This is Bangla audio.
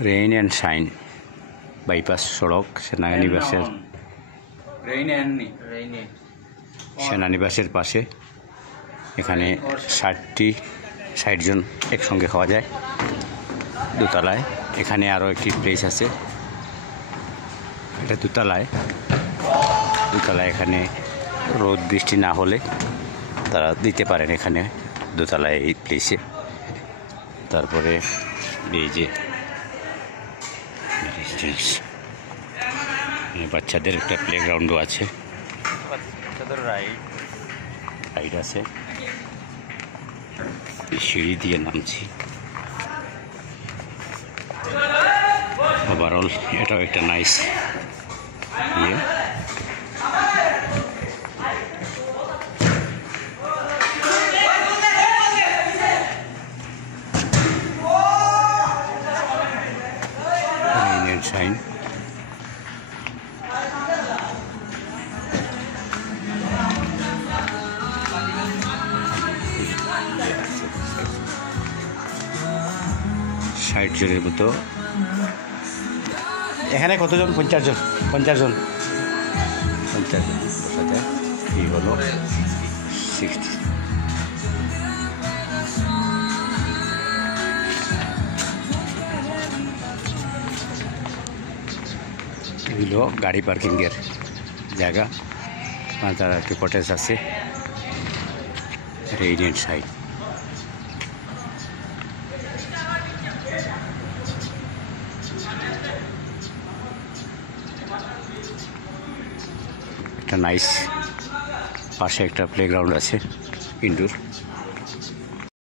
রেইন অ্যান্ড শাইন বাইপাস সড়ক সেনানিবাসের সেনানিবাসের পাশে। এখানে 60 জন একসঙ্গে খাওয়া যায় দোতলায়। এখানে আরও একটি প্লেস আছে, এটা দোতলায়। এখানে রোদ বৃষ্টি না হলে তারা দিতে পারেন এখানে দোতলায় এই প্লেসে। তারপরে এই যে বাচ্চাদের একটা প্লেগ্রাউন্ডও আছে, রাইড আছে। সিঁড়ি দিয়ে নামছি। ওভারঅল এটাও একটা নাইস ইয়ে। শাইন ষাট জনের মতো। এখানে কতজন? 50 জন। 50 জন বসাতে এই হলো 60। এগুলো গাড়ি পার্কিংয়ের জায়গা, তার একটি কটেজ আছে। এটা ইন্ডিয়ান সাইড। একটা নাইস পাশে একটা প্লেগ্রাউন্ড আছে ইনডোর।